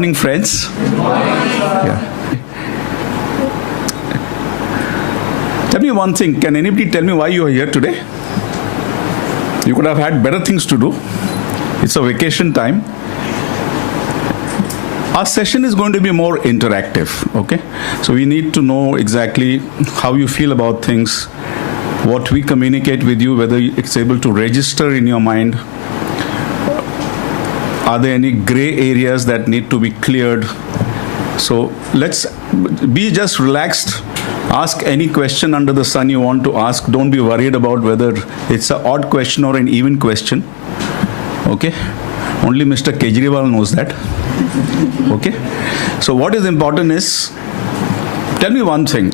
Morning, friends. Good morning. Yeah. Tell me one thing. Can anybody tell me why you are here today? You could have had better things to do. It's a vacation time. Our session is going to be more interactive, okay? So we need to know exactly how you feel about things, what we communicate with you, whether it's able to register in your mind. Are there any gray areas that need to be cleared? So let's be just relaxed. Ask any question under the sun you want to ask. Don't be worried about whether it's an odd question or an even question. Okay? Only Mr. Kejriwal knows that. Okay? So what is important is, tell me one thing.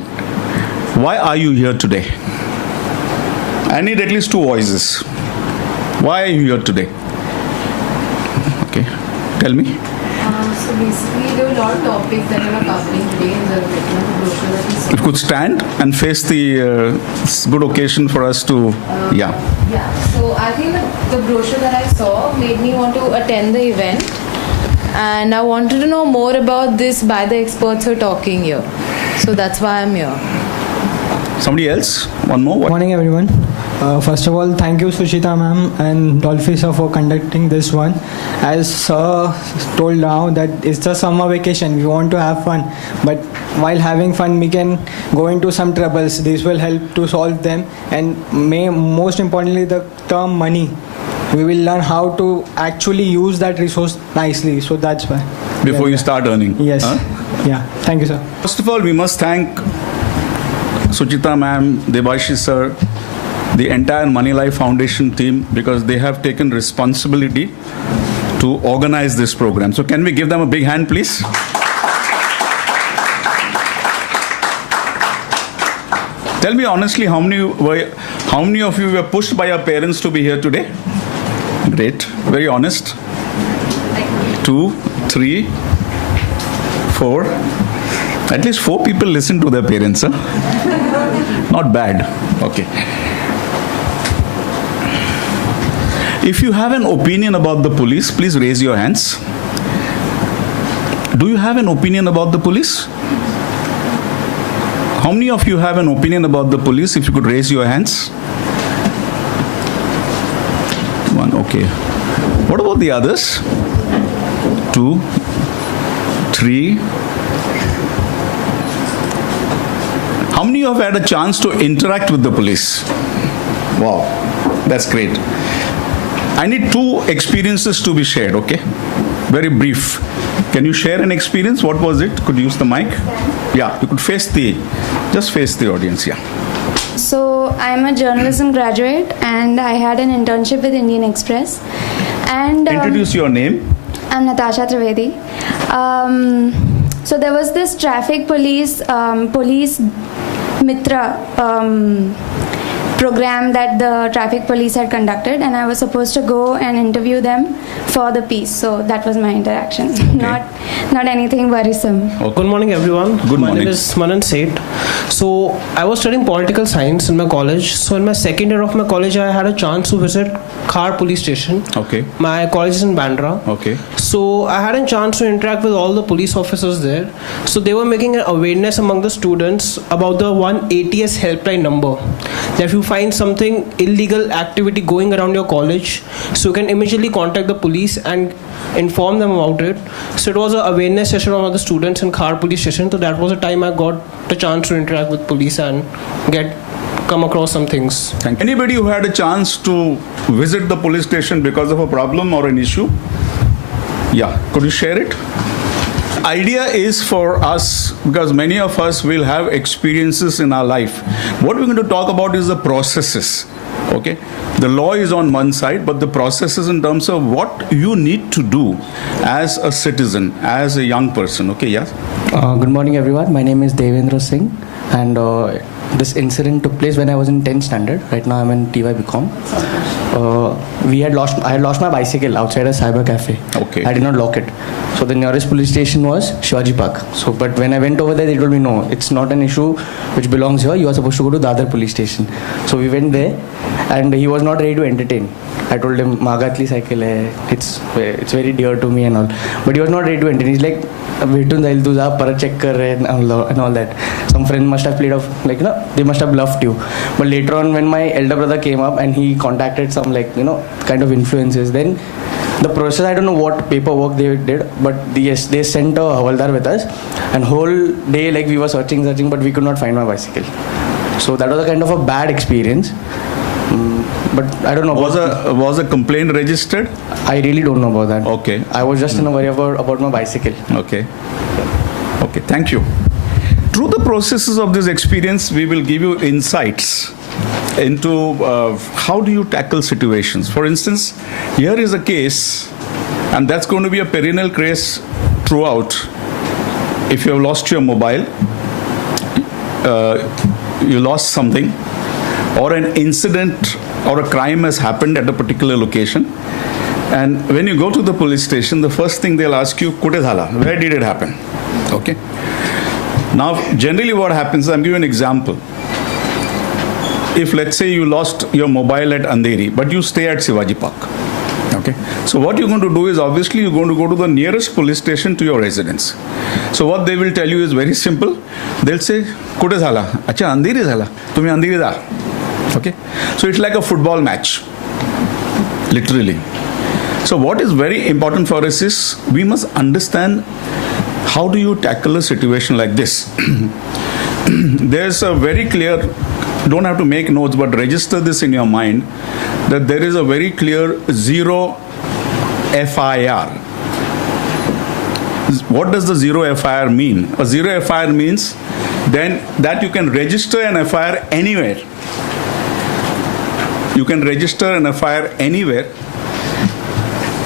Why are you here today? I need at least two voices. Why are you here today? Okay. Tell me. So basically, there were a lot of topics that we were covering today in the brochure that we saw. If you could stand and face the it's good occasion for us to, yeah. Yeah, so I think the brochure that I saw made me want to attend the event. And I wanted to know more about this by the experts who are talking here. So that's why I'm here. Somebody else? One more? Good morning, everyone. First of all, thank you, Sushita ma'am and Dolphy sir for conducting this one. As sir told now that it's a summer vacation, we want to have fun. But while having fun, we can go into some troubles. This will help to solve them. And most importantly, the term money. We will learn how to actually use that resource nicely. So that's why. Before you start earning. Yes. Huh? Yeah. Thank you, sir. First of all, we must thank Suchita ma'am, Debashi sir, the entire Moneylife Foundation team, because they have taken responsibility to organize this program. So can we give them a big hand, please? Tell me honestly, how many of you were pushed by your parents to be here today? Great. Very honest. 2, 3, 4. At least 4 people listen to their parents, huh? Not bad. Okay. If you have an opinion about the police, please raise your hands. Do you have an opinion about the police? How many of you have an opinion about the police? If you could raise your hands. 1, okay. What about the others? 2, 3. How many of you have had a chance to interact with the police? Wow, that's great. I need 2 experiences to be shared, okay? Very brief. Can you share an experience? What was it? Could you use the mic? Yeah, you could just face the audience, yeah. So I'm a journalism graduate and I had an internship with Indian Express. And introduce your name. I'm Natasha Trivedi. So there was this traffic police Mitra program that the traffic police had conducted, and I was supposed to go and interview them for the piece. So that was my interaction. Okay. Not anything worrisome. Okay. Good morning, everyone. Good morning. My name is Manan Seth. So I was studying political science in my college. So in my second year of my college, I had a chance to visit Khar police station. Okay. My college is in Bandra. Okay. So I had a chance to interact with all the police officers there. So they were making an awareness among the students about the 180S helpline number. That if you find something illegal activity going around your college, so you can immediately contact the police and inform them about it. So it was an awareness session of the students in Khar police station. So that was the time I got the chance to interact with police and come across some things. Thank you. Anybody who had a chance to visit the police station because of a problem or an issue? Yeah, could you share it? Idea is for us, because many of us will have experiences in our life. What we're going to talk about is the processes. Okay, the law is on one side, but the processes in terms of what you need to do as a citizen, as a young person. Okay, yes. Good morning, everyone. My name is Devendra Singh, and this incident took place when I was in 10th standard. Right now, I'm in TY BCom. I had lost my bicycle outside a cyber cafe. Okay. I did not lock it. So the nearest police station was Shivaji Park. So, but when I went over there, they told me, no, it's not an issue which belongs here. You are supposed to go to the other police station. So we went there, and he was not ready to entertain. I told him, Magatli cycle hai, it's very dear to me and all. But he was not ready to enter. He's like, Vetun Zail tuja, para check kar rahe and all that. Some friends must have played off, like, they must have bluffed you. But later on, when my elder brother came up and he contacted some, like, kind of influences, then the process, I don't know what paperwork they did, but yes, they sent a Havaldar with us, and whole day, like, we were searching, but we could not find my bicycle. So that was a kind of a bad experience. But I don't know. Was a complaint registered? I really don't know about that. Okay. I was just in a worry about my bicycle. Okay. Okay, thank you. Through the processes of this experience, we will give you insights into how do you tackle situations. For instance, here is a case, and that's going to be a perennial case throughout. If you have lost your mobile, you lost something, or an incident or a crime has happened at a particular location, and when you go to the police station, the first thing they'll ask you, Kute dhala? Where did it happen? Okay. Now, generally what happens, I'm giving an example. If, let's say, you lost your mobile at Andheri, but you stay at Shivaji Park. Okay. So what you're going to do is, obviously, you're going to go to the nearest police station to your residence. So what they will tell you is very simple. They'll say, Kute dhala? Acha, Andheri dhala? Tumi Andheri da? Okay. So it's like a football match, literally. So what is very important for us is, we must understand how do you tackle a situation like this. There's a very clear, don't have to make notes, but register this in your mind, that there is a very clear zero FIR. What does the zero FIR mean? A zero FIR means then that you can register an FIR anywhere. You can register an FIR anywhere,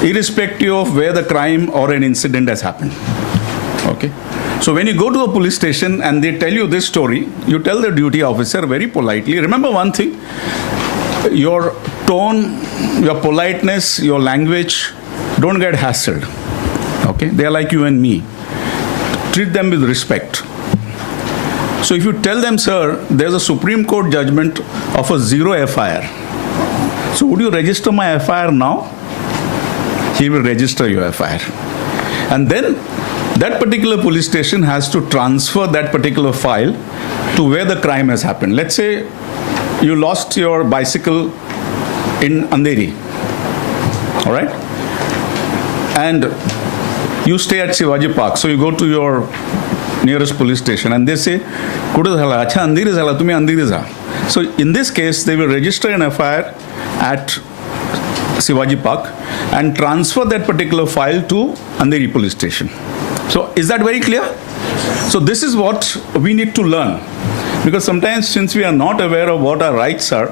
irrespective of where the crime or an incident has happened. Okay. So when you go to a police station and they tell you this story, you tell the duty officer very politely. Remember one thing, your tone, your politeness, your language, don't get hassled. Okay. They are like you and me. Treat them with respect. So if you tell them, sir, there's a Supreme Court judgment of a zero FIR. So would you register my FIR now? He will register your FIR. And then that particular police station has to transfer that particular file to where the crime has happened. Let's say you lost your bicycle in Andheri. All right? And you stay at Shivaji Park. So you go to your nearest police station and they say, Kudu dhala? Acha Andheri dhala? Tumi Andheri dhala? So in this case, they will register an FIR at Shivaji Park and transfer that particular file to Andheri police station. So is that very clear? So this is what we need to learn. Because sometimes, since we are not aware of what our rights are,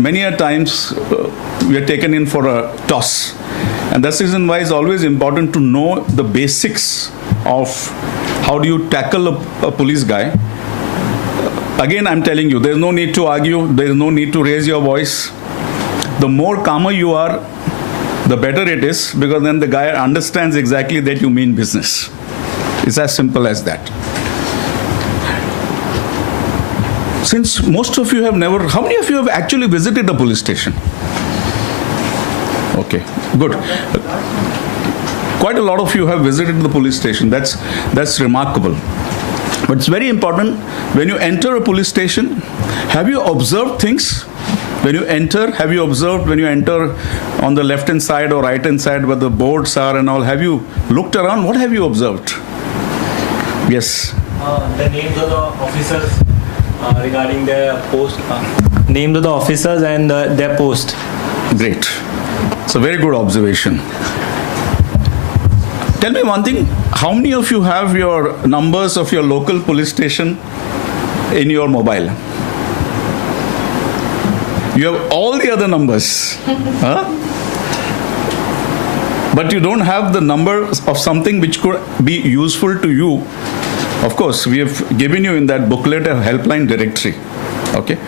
many a times we are taken in for a toss. And that's the reason why it's always important to know the basics of how do you tackle a police guy. Again, I'm telling you, there's no need to argue, there's no need to raise your voice. The more calmer you are, the better it is, because then the guy understands exactly that you mean business. It's as simple as that. Since most of you have never, how many of you have actually visited a police station? Okay, good. Quite a lot of you have visited the police station. That's remarkable. But it's very important, when you enter a police station, have you observed things? When you enter, have you observed when you enter on the left-hand side or right-hand side where the boards are and all, have you looked around? What have you observed? Yes? The names of the officers regarding their post. Names of the officers and their post. Great. It's a very good observation. Tell me one thing, how many of you have your numbers of your local police station in your mobile? You have all the other numbers. Huh? But you don't have the number of something which could be useful to you. Of course, we have given you in that booklet a helpline directory. Okay?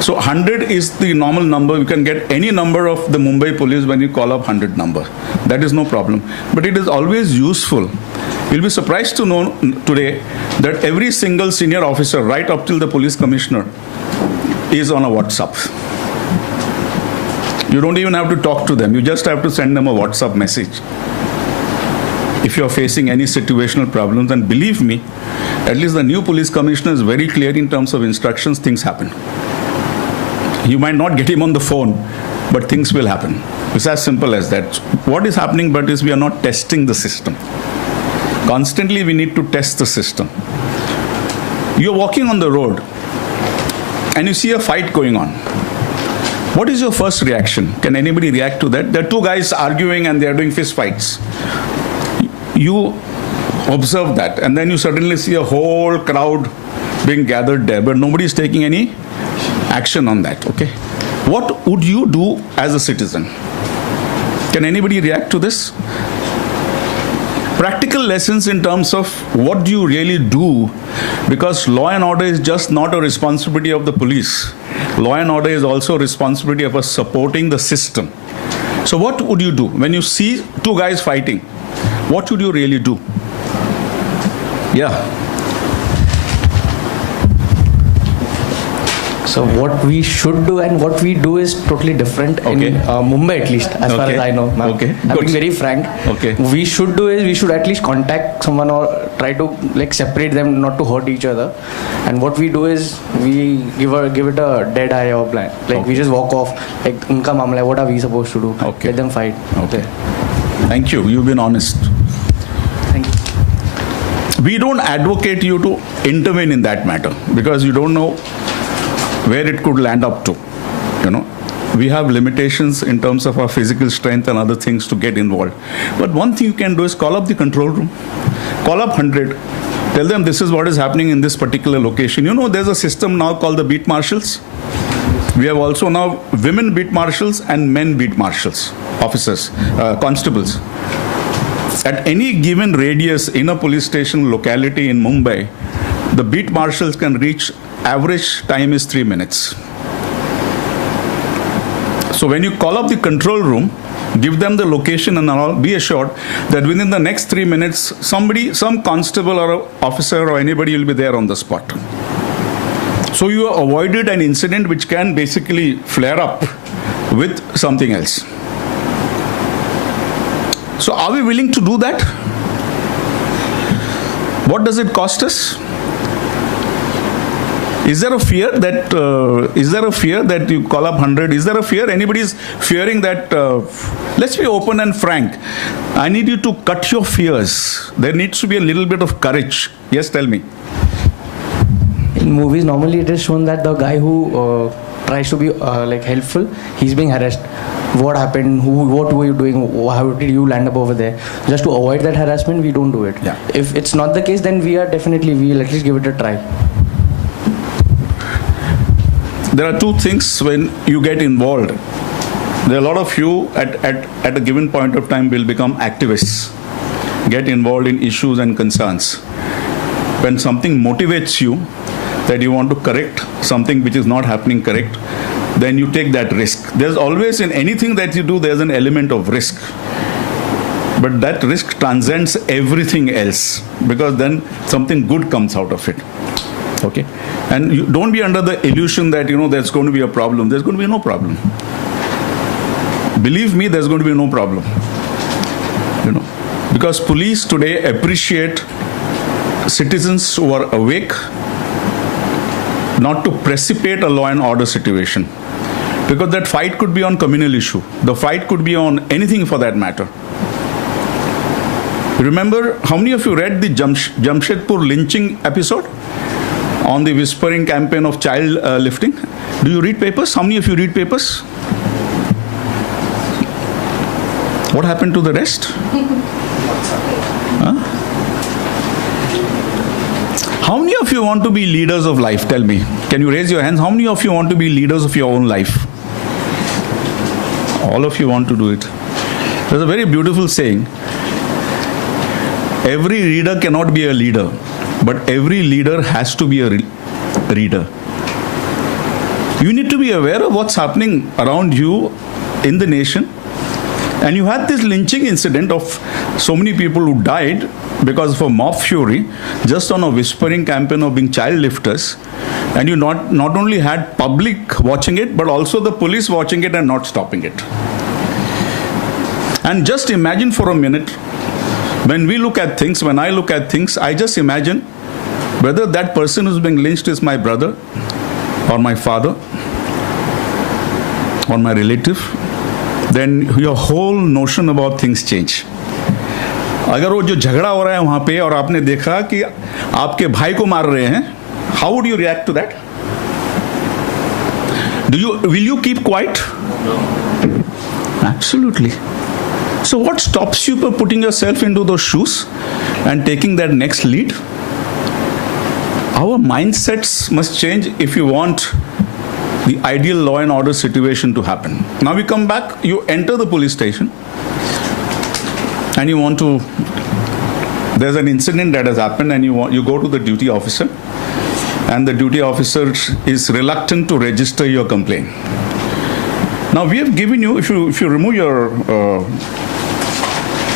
So 100 is the normal number. You can get any number of the Mumbai police when you call up 100 number. That is no problem. But it is always useful. You'll be surprised to know today that every single senior officer, right up till the police commissioner, is on a WhatsApp. You don't even have to talk to them. You just have to send them a WhatsApp message. If you're facing any situational problems, and believe me, at least the new police commissioner is very clear in terms of instructions, things happen. You might not get him on the phone, but things will happen. It's as simple as that. What is happening but is we are not testing the system. Constantly we need to test the system. You're walking on the road and you see a fight going on. What is your first reaction? Can anybody react to that? There are two guys arguing and they are doing fist fights. You observe that, and then you suddenly see a whole crowd being gathered there, but nobody is taking any action on that, okay? What would you do as a citizen? Can anybody react to this? Practical lessons in terms of what do you really do, because law and order is just not a responsibility of the police. Law and order is also a responsibility of us supporting the system. So what would you do when you see two guys fighting? What should you really do? Yeah. So what we should do and what we do is totally different in Mumbai, at least, as far as I know. Okay. I'm being very frank. Okay. We should do is we should at least contact someone or try to like separate them, not to hurt each other. And what we do is we give it a dead eye or blind. Like we just walk off. Like unka mamla hai, what are we supposed to do? Okay. Let them fight. Okay. Thank you. You've been honest. Thank you. We don't advocate you to intervene in that matter because you don't know where it could land up to. You know, we have limitations in terms of our physical strength and other things to get involved. But one thing you can do is call up the control room, call up 100, tell them this is what is happening in this particular location. You know, there's a system now called the beat marshals. We have also now women beat marshals and men beat marshals, officers, constables. At any given radius in a police station locality in Mumbai, the beat marshals can reach, average time is 3 minutes. So when you call up the control room, give them the location and all, be assured that within the next 3 minutes, somebody, some constable or a officer or anybody will be there on the spot. So you avoided an incident which can basically flare up with something else. So are we willing to do that? What does it cost us? Is there a fear that you call up 100? Is there a fear? Anybody is fearing that? Let's be open and frank. I need you to cut your fears. There needs to be a little bit of courage. Yes, tell me. In movies, normally it is shown that the guy who tries to be like helpful, he's being harassed. What happened? What were you doing? How did you land up over there? Just to avoid that harassment, we don't do it. Yeah. If it's not the case, then we'll at least give it a try. There are two things when you get involved. There are a lot of you at a given point of time will become activists, get involved in issues and concerns. When something motivates you, that you want to correct something which is not happening correct, then you take that risk. There's always, in anything that you do, there's an element of risk. But that risk transcends everything else, because then something good comes out of it. Okay? And you don't be under the illusion that, you know, there's going to be a problem. There's going to be no problem. Believe me, there's going to be no problem. You know, because police today appreciate citizens who are awake, not to precipitate a law and order situation. Because that fight could be on communal issue. The fight could be on anything for that matter. Remember, how many of you read the Jamshedpur lynching episode on the whispering campaign of child lifting? Do you read papers? How many of you read papers? What happened to the rest? Huh? How many of you want to be leaders of life? Tell me. Can you raise your hands? How many of you want to be leaders of your own life? All of you want to do it. There's a very beautiful saying. Every reader cannot be a leader, but every leader has to be a reader. You need to be aware of what's happening around you in the nation. And you had this lynching incident of so many people who died, because of a mob fury, just on a whispering campaign of being child lifters, and you not only had public watching it, but also the police watching it and not stopping it. And just imagine for a minute, when we look at things, when I look at things, I just imagine whether that person who's being lynched is my brother or my father or my relative, then your whole notion about things change. अगर वो जो झगड़ा हो रहा है वहाँ पे और आपने देखा कि आपके भाई को मार रहे हैं, how would you react to that? Will you keep quiet? Absolutely. So what stops you from putting yourself into those shoes and taking that next lead? Our mindsets must change if you want the ideal law and order situation to happen. Now we come back, you enter the police station and you want to, there's an incident that has happened and you go to the duty officer and the duty officer is reluctant to register your complaint. Now we have given you, if you remove your,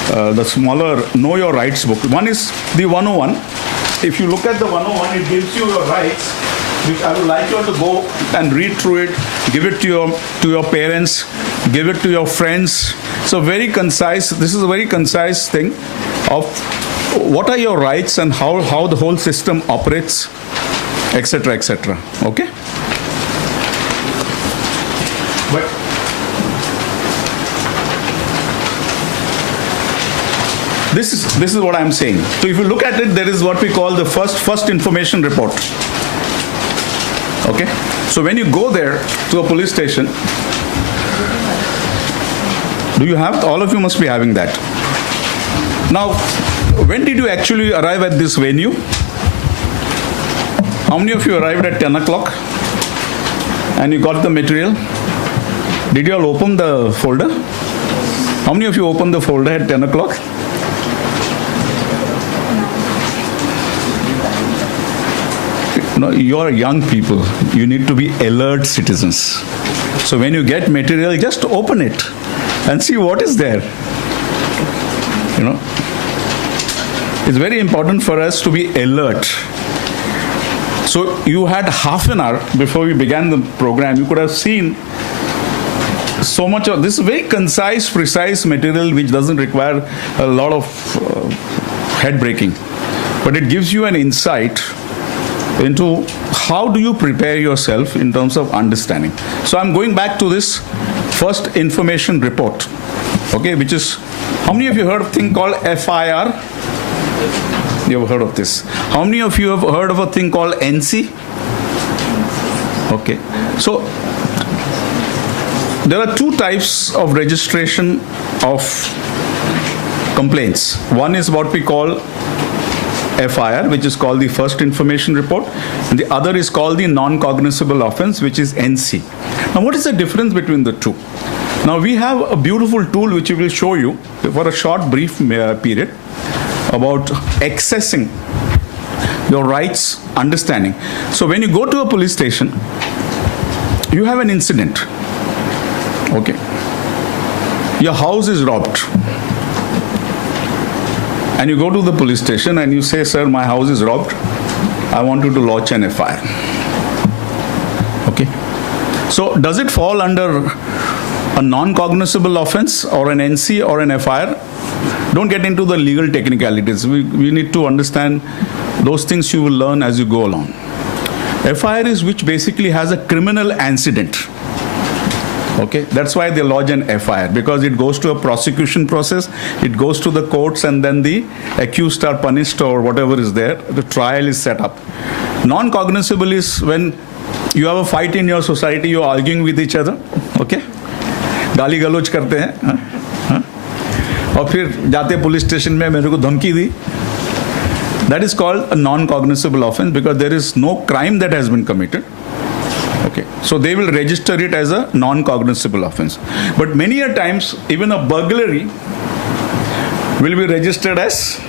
the smaller Know Your Rights book, one is the 101. If you look at the 101, it gives you your rights, which I would like you to go and read through it, give it to your parents, give it to your friends. So very concise, this is a very concise thing of what are your rights and how the whole system operates, etc., etc. Okay? But this is what I'm saying. So if you look at it, there is what we call the first information report. Okay? So when you go there to a police station, do you have, all of you must be having that. Now, when did you actually arrive at this venue? How many of you arrived at 10 o'clock and you got the material? Did you all open the folder? How many of you opened the folder at 10 o'clock? No, you're young people. You need to be alert citizens. So when you get material, just open it and see what is there. You know, it's very important for us to be alert. So you had half an hour before we began the program. You could have seen so much of this very concise, precise material which doesn't require a lot of head breaking, but it gives you an insight into how do you prepare yourself in terms of understanding. So I'm going back to this first information report, okay, which is, how many of you heard of a thing called FIR? You have heard of this. How many of you have heard of a thing called NC? Okay, so there are two types of registration of complaints. One is what we call FIR, which is called the first information report, and the other is called the non-cognizable offense, which is NC. Now, what is the difference between the two? Now, we have a beautiful tool which we will show you for a short, brief period about accessing your rights, understanding. So, when you go to a police station, you have an incident. Okay, your house is robbed. And you go to the police station and you say, sir, my house is robbed. I want you to lodge an FIR. Okay. So does it fall under a non-cognizable offense or an NC or an FIR? Don't get into the legal technicalities. We need to understand those things you will learn as you go along. FIR is which basically has a criminal antecedent. Okay, that's why they lodge an FIR, because it goes to a prosecution process, it goes to the courts, and then the accused are punished or whatever is there. The trial is set up. Non-cognizable is when you have a fight in your society, you're arguing with each other. Okay, गाली गलौज करते हैं, और फिर जाते police station में मेरे को धमकी दी. That is called a non-cognizable offense because there is no crime that has been committed. Okay, so they will register it as a non-cognizable offense. But many a times, even a burglary will be registered as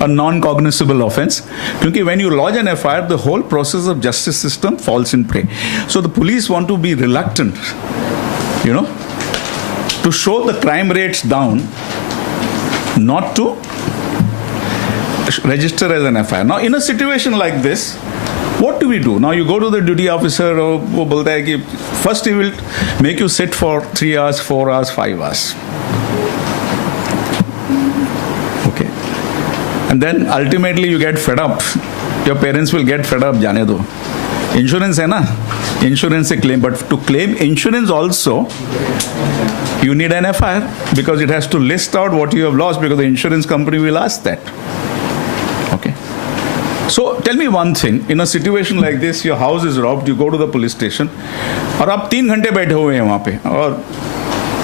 a non-cognizable offense. Because when you lodge an FIR, the whole process of justice system falls in prey. So the police want to be reluctant, you know, to show the crime rates down, not to register as an FIR. Now, in a situation like this, what do we do? Now, you go to the duty officer, first he will make you sit for 3 hours, 4 hours, 5 hours. Okay. And then ultimately you get fed up. Your parents will get fed up, jane do. Insurance hai na? Insurance se claim. But to claim insurance also, you need an FIR because it has to list out what you have lost because the insurance company will ask that. Okay. So tell me one thing, in a situation like this, your house is robbed, you go to the police station, और आप 3 घंटे बैठे हुए हैं वहाँ पे, और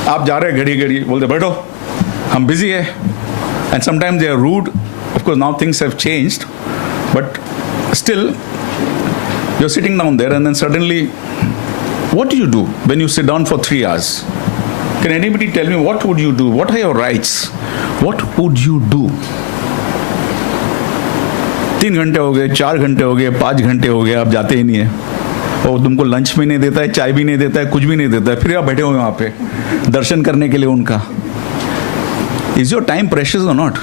आप जा रहे हैं घड़ी बोलते बैठो, हम busy है, and sometimes they are rude. Of course now things have changed, but still you're sitting down there, and then suddenly, what do you do when you sit down for 3 hours? Can anybody tell me what would you do? What are your rights? What would you do? 3 घंटे हो गए, 4 घंटे हो गए, 5 घंटे हो गए, आप जाते ही नहीं है, और तुमको लंच भी नहीं देता है, चाय भी नहीं देता है, कुछ भी नहीं देता है, फिर आप बैठे हुए वहाँ पे दर्शन करने के लिए उनका. Is your time precious or not?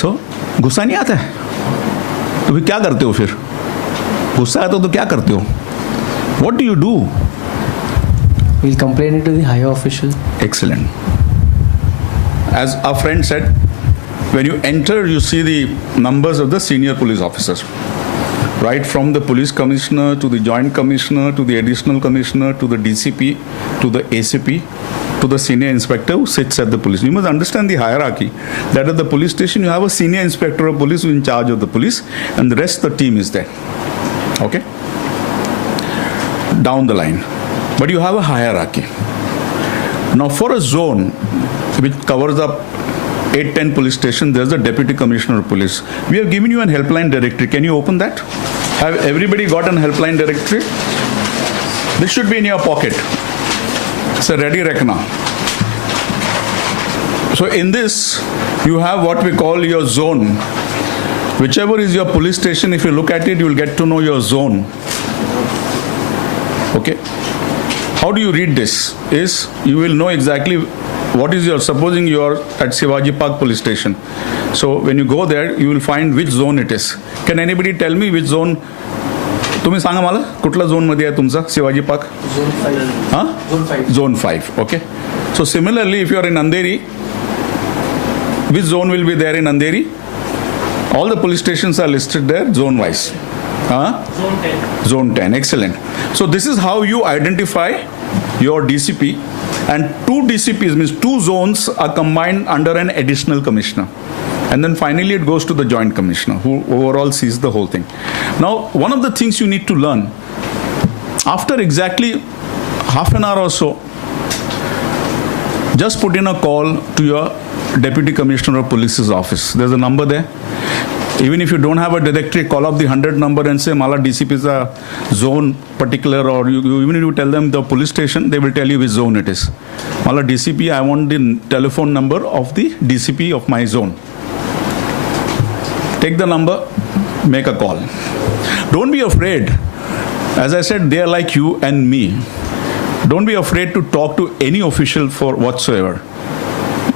So, गुस्सा नहीं आता है तो फिर क्या करते हो? फिर गुस्सा आता तो क्या करते हो? What do you do? We'll complain it to the higher official. Excellent. As our friend said, when you enter, you see the numbers of the senior police officers. Right from the police commissioner to the joint commissioner to the additional commissioner to the DCP to the ACP to the senior inspector who sits at the police. You must understand the hierarchy. That at the police station, you have a senior inspector of police who is in charge of the police, and the rest of the team is there. Okay? Down the line. But you have a hierarchy. Now, for a zone which covers up 8-10 police stations, there's a deputy commissioner of police. We have given you an helpline directory. Can you open that? Have everybody got an helpline directory? This should be in your pocket. So ready, Rekna. So in this, you have what we call your zone. Whichever is your police station, if you look at it, you will get to know your zone. Okay? How do you read this? Is you will know exactly what is your, supposing you are at Shivaji Park police station. So when you go there, you will find which zone it is. Can anybody tell me which zone? तुम्ही सांगा मला कुठला zone मध्ये आहे तुमचा Shivaji park? Zone 5. Huh? Zone 5. Zone 5. Okay. So similarly, if you are in Andheri, which zone will be there in Andheri? All the police stations are listed there zone wise. Huh? Zone 10. Zone 10. Excellent. So this is how you identify your DCP, and 2 DCPs means 2 zones are combined under an additional commissioner. And then finally it goes to the joint commissioner who overall sees the whole thing. Now, one of the things you need to learn, after exactly half an hour or so, just put in a call to your deputy commissioner of police's office. There's a number there. Even if you don't have a directory, call up the 100 number and say, Mala DCP is a zone particular, or even if you tell them the police station, they will tell you which zone it is. Mala DCP, I want the telephone number of the DCP of my zone. Take the number, make a call. Don't be afraid. As I said, they are like you and me. Don't be afraid to talk to any official for whatsoever.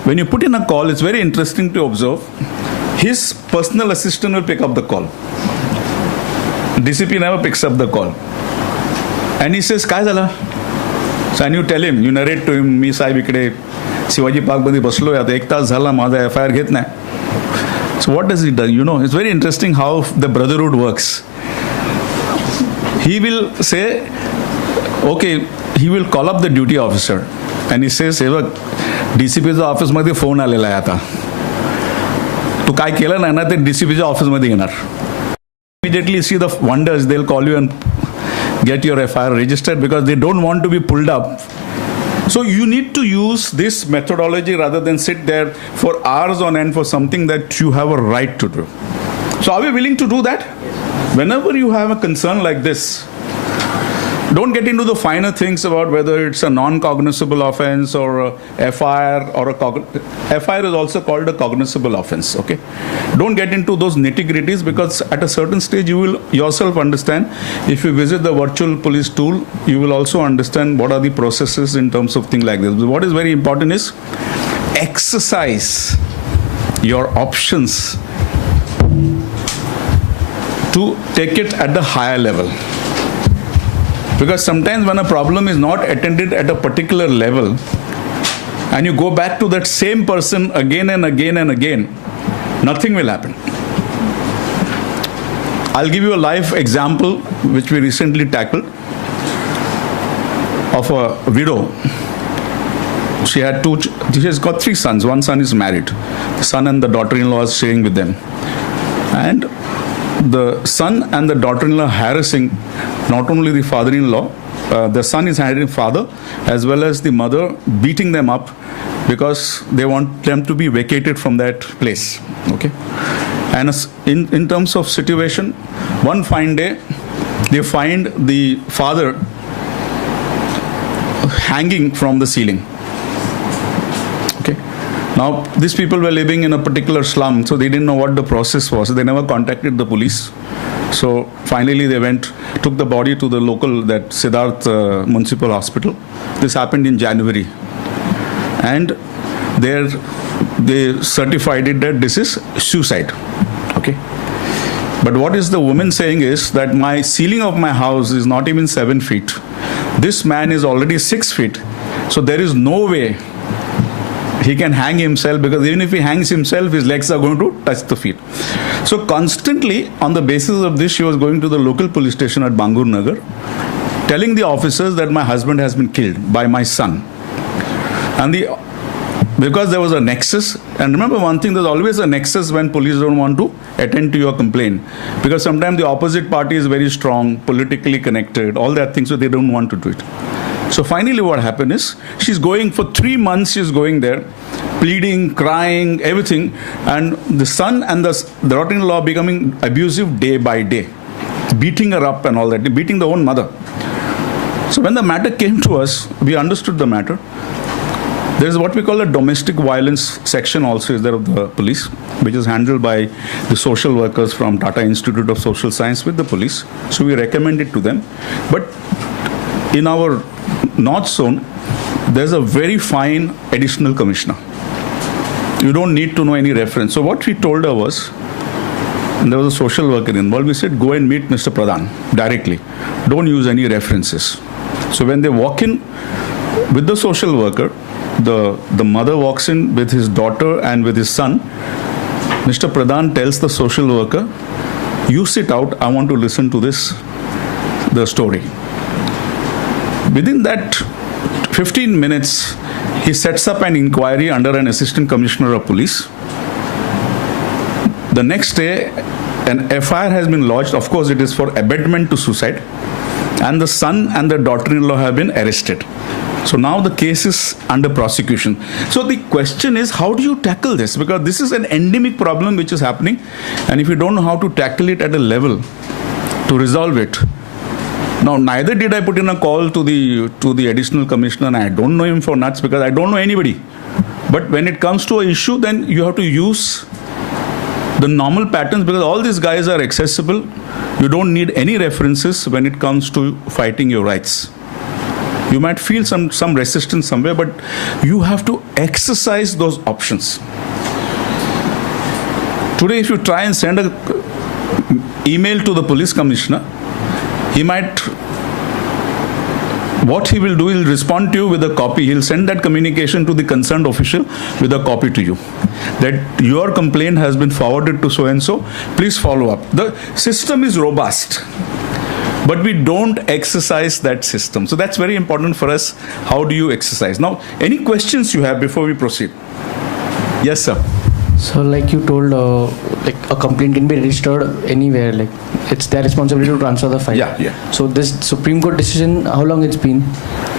When you put in a call, it's very interesting to observe. His personal assistant will pick up the call. DCP never picks up the call. And he says, Kai zala? So, and you tell him, you narrate to him, मी साहेब इकडे Shivaji park मध्ये बसलोय आता 1 तास झाला माझा FIR घेत नाही. So what does he do? You know, it's very interesting how the brotherhood works. He will say, okay, he will call up the duty officer and he says, hey, look, DCP's office मध्ये phone आलेला आहे आता. तू काय केलं नाही ना ते DCPच्या ऑफिस मध्ये येणार. Immediately see the wonders, they'll call you and get your FIR registered because they don't want to be pulled up. So you need to use this methodology rather than sit there for hours on end for something that you have a right to do. So are we willing to do that? Whenever you have a concern like this, don't get into the finer things about whether it's a non-cognizable offense or a FIR or a FIR is also called a cognizable offense. Okay, don't get into those nitty-gritties because at a certain stage you will yourself understand. If you visit the virtual police tool, you will also understand what are the processes in terms of things like this. What is very important is exercise your options to take it at the higher level. Because sometimes when a problem is not attended at a particular level, and you go back to that same person again and again and again, nothing will happen. I'll give you a live example which we recently tackled of a widow. She has got 3 sons. One son is married. The son and the daughter-in-law are staying with them. And the son and the daughter-in-law harassing not only the father-in-law, the son is harassing father as well as the mother, beating them up because they want them to be vacated from that place. Okay. And in terms of situation, one fine day, they find the father hanging from the ceiling. Okay. Now, these people were living in a particular slum, so they didn't know what the process was. They never contacted the police. So finally, they took the body to the local, that Siddharth Municipal Hospital. This happened in January. And there they certified it that this is suicide. Okay. But what is the woman saying is that my ceiling of my house is not even 7 feet. This man is already 6 feet. So there is no way he can hang himself, because even if he hangs himself, his legs are going to touch the feet. So constantly, on the basis of this, she was going to the local police station at Bangur Nagar, telling the officers that my husband has been killed by my son. And because there was a nexus, and remember one thing, there's always a nexus when police don't want to attend to your complaint. Because sometimes the opposite party is very strong, politically connected, all that thing, so they don't want to do it. So finally what happened is, she's going for 3 months, she's going there, pleading, crying, everything, and the son and the daughter-in-law becoming abusive day by day, beating her up and all that, beating the own mother. So when the matter came to us, we understood the matter. There is what we call a domestic violence section also is there of the police, which is handled by the social workers from Tata Institute of Social Science with the police. So we recommend it to them. But in our North Zone, there's a very fine additional commissioner. You don't need to know any reference. So what we told her was, and there was a social worker involved, we said, go and meet Mr. Pradhan directly. Don't use any references. So when they walk in with the social worker, the mother walks in with his daughter and with his son. Mr. Pradhan tells the social worker, you sit out, I want to listen to the story. Within that 15 minutes, he sets up an inquiry under an assistant commissioner of police. The next day, an FIR has been lodged. Of course, it is for abetment to suicide. And the son and the daughter-in-law have been arrested. So now the case is under prosecution. So the question is, how do you tackle this? Because this is an endemic problem which is happening. And if you don't know how to tackle it at a level to resolve it. Now, neither did I put in a call to the additional commissioner, and I don't know him for nuts because I don't know anybody. But when it comes to an issue, then you have to use the normal patterns, because all these guys are accessible. You don't need any references when it comes to fighting your rights. You might feel some resistance somewhere, but you have to exercise those options. Today, if you try and send an email to the police commissioner, what he will do, he'll respond to you with a copy. He'll send that communication to the concerned official with a copy to you. That your complaint has been forwarded to so-and-so. Please follow up. The system is robust, but we don't exercise that system. So that's very important for us. How do you exercise? Now, any questions you have before we proceed? Yes, sir. So like you told, like a complaint can be registered anywhere, like it's their responsibility to transfer the file. Yeah. So this Supreme Court decision, how long it's been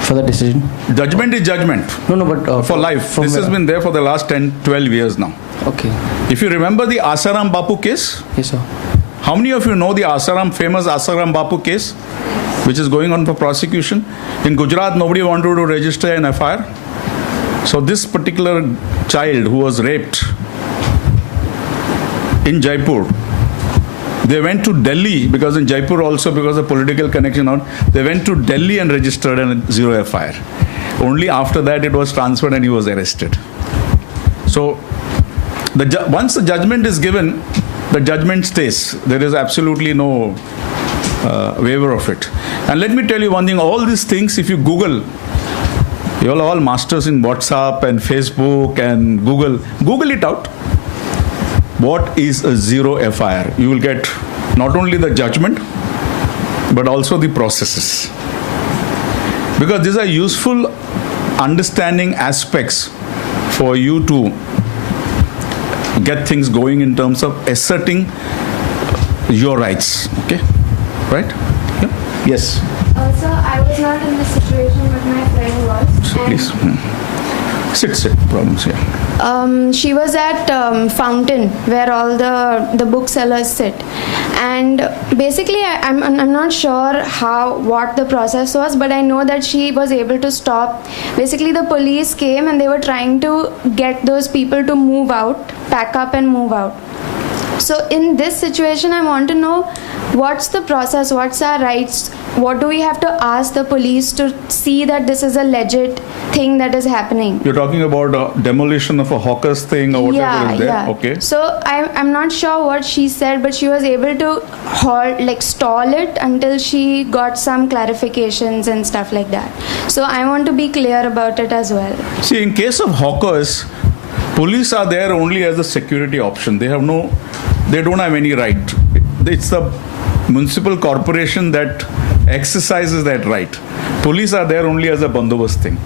for the decision? Judgment is judgment. No, but... for life. This has been there for the last 10, 12 years now. Okay. If you remember the Asaram Bapu case? Yes, sir. How many of you know the famous Asaram Bapu case, which is going on for prosecution? In Gujarat, nobody wanted to register an FIR. So this particular child who was raped in Jaipur, they went to Delhi, because in Jaipur also, because of political connection, they went to Delhi and registered a 0 FIR. Only after that it was transferred and he was arrested. So once the judgment is given, the judgment stays. There is absolutely no waiver of it. And let me tell you one thing, all these things, if you Google, you're all masters in WhatsApp and Facebook and Google it out. What is a zero FIR? You will get not only the judgment, but also the processes. Because these are useful understanding aspects for you to get things going in terms of asserting your rights. Okay? Right? Yeah. Yes. So I was not in this situation, but my friend was. Please. Sit. Problems here. She was at Fountain, where all the booksellers sit, and basically I'm not sure what the process was, but I know that she was able to stop. Basically, the police came and they were trying to get those people to move out, pack up and move out. So in this situation, I want to know what's the process, what's our rights, what do we have to ask the police to see that this is a legit thing that is happening. You're talking about demolition of a hawker's thing or whatever is there? Yeah. Okay. So I'm not sure what she said, but she was able to stall it until she got some clarifications and stuff like that. So I want to be clear about it as well. See, in case of hawkers, police are there only as a security option. They don't have any right. It's the municipal corporation that exercises that right. Police are there only as a bandobast thing.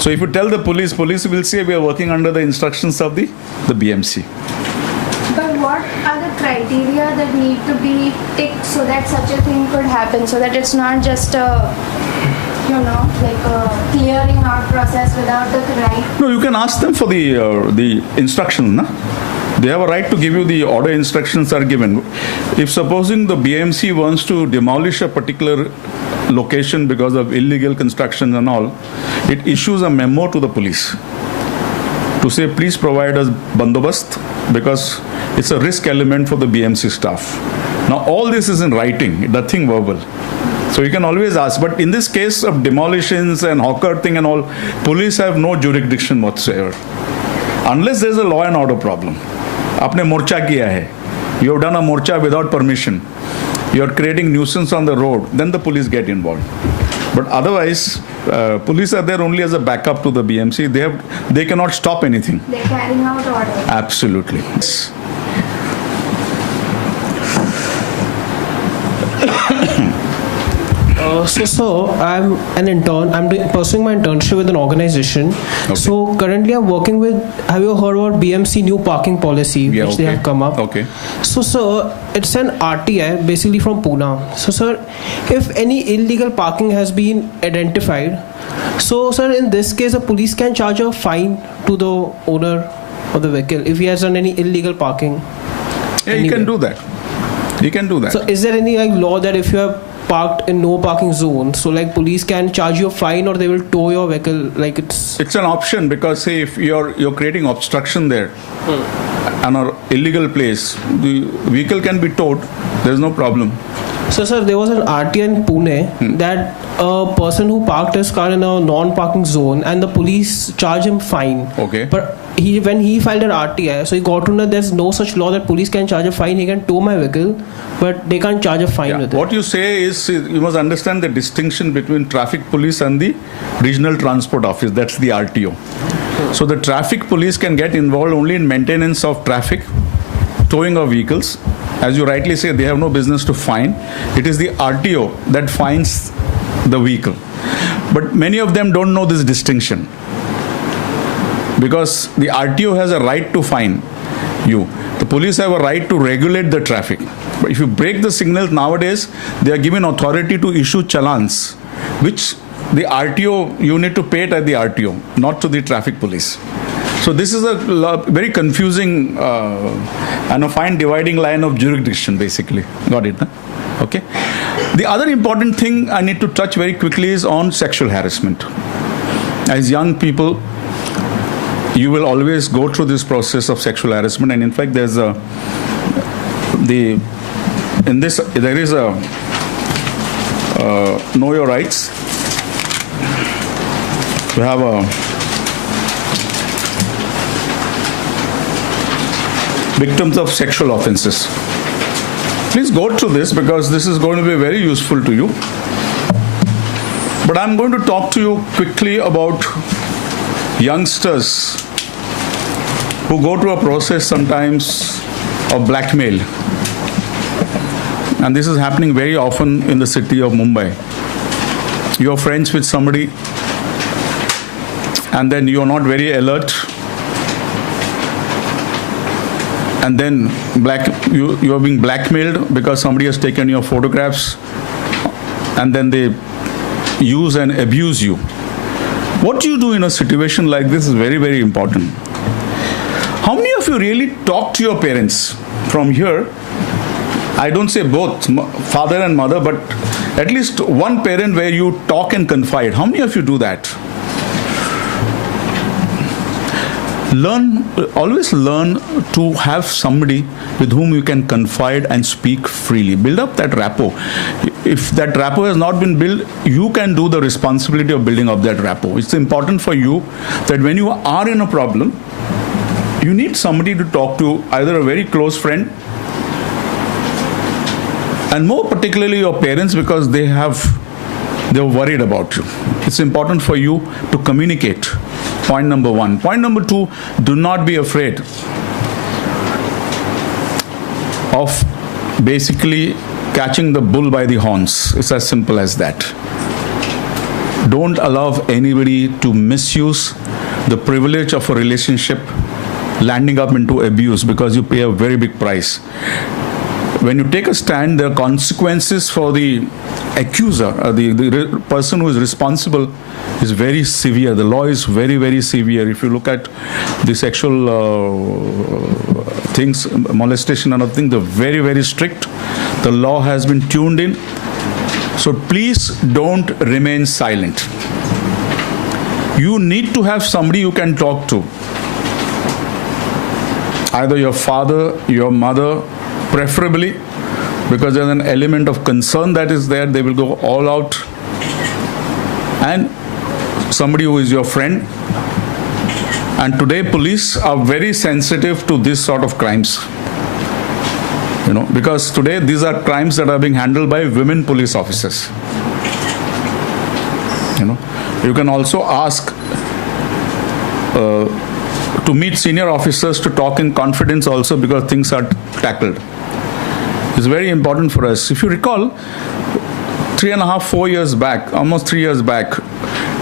So if you tell the police will say we are working under the instructions of the BMC. But what are the criteria that need to be ticked so that such a thing could happen, so that it's not just a clearing out process without the right? No, you can ask them for the instructions. Na? They have a right to give you the order instructions are given. If supposing the BMC wants to demolish a particular location because of illegal construction and all, it issues a memo to the police to say, please provide us bandobast because it's a risk element for the BMC staff. Now, all this is in writing, nothing verbal. So you can always ask. But in this case of demolitions and hawker thing and all, police have no jurisdiction whatsoever. Unless there's a law and order problem. आपने मोर्चा किया है. You have done a morcha without permission. You are creating nuisance on the road. Then the police get involved. But otherwise, police are there only as a backup to the BMC. They cannot stop anything. They're carrying out orders. Absolutely. Yes. So I'm an intern. I'm pursuing my internship with an organization. Okay. So currently I'm working with, have you heard about Bmc New Parking Policy, which they have come up? Okay. So sir, it's an RTI basically from Pune. So sir, if any illegal parking has been identified, so sir, in this case the police can charge a fine to the owner of the vehicle if he has done any illegal parking. Yeah, he can do that. He can do that. So is there any law that if you have parked in no parking zone, so police can charge you a fine or they will tow your vehicle? It's an option, because say if you're creating obstruction there on an illegal place, the vehicle can be towed. There's no problem. So sir, there was an RTI in Pune that a person who parked his car in a non-parking zone and the police charged him fine. Okay. But when he filed an RTI, so he got to know there's no such law that police can charge a fine. He can tow my vehicle, but they can't charge a fine with it. What you say is, you must understand the distinction between traffic police and the regional transport office. That's the RTO. So the traffic police can get involved only in maintenance of traffic, towing of vehicles. As you rightly say, they have no business to fine. It is the RTO that fines the vehicle. But many of them don't know this distinction, because the RTO has a right to fine you. The police have a right to regulate the traffic. But if you break the signals nowadays, they are given authority to issue challans, which the RTO, you need to pay it at the RTO, not to the traffic police. So this is a very confusing and a fine dividing line of jurisdiction, basically. Got it? Huh? Okay. The other important thing I need to touch very quickly is on sexual harassment. As young people, you will always go through this process of sexual harassment, and in fact, there is a know your rights. We have a victims of sexual offenses. Please go through this because this is going to be very useful to you. But I'm going to talk to you quickly about youngsters who go through a process sometimes of blackmail. And this is happening very often in the city of Mumbai. You're friends with somebody and then you're not very alert. And then you are being blackmailed because somebody has taken your photographs and then they use and abuse you. What do you do in a situation like this is very, very important. How many of you really talk to your parents from here? I don't say both, father and mother, but at least one parent where you talk and confide. How many of you do that? Always learn to have somebody with whom you can confide and speak freely. Build up that rapport. If that rapport has not been built, you can do the responsibility of building up that rapport. It's important for you that when you are in a problem, you need somebody to talk to, either a very close friend, and more particularly your parents, because they're worried about you. It's important for you to communicate. Point number one. Point number two, do not be afraid of basically catching the bull by the horns. It's as simple as that. Don't allow anybody to misuse the privilege of a relationship, landing up into abuse because you pay a very big price. When you take a stand, there are consequences for the accuser, the person who is responsible is very severe. The law is very, very severe. If you look at the sexual things, molestation and other things, they're very, very strict. The law has been tuned in. So please don't remain silent. You need to have somebody you can talk to. Either your father, your mother, preferably, because there's an element of concern that is there. They will go all out. And somebody who is your friend. And today police are very sensitive to this sort of crimes. Because today these are crimes that are being handled by women police officers. You can also ask to meet senior officers to talk in confidence also, because things are tackled. It's very important for us. If you recall, 4 years back, almost 3 years back,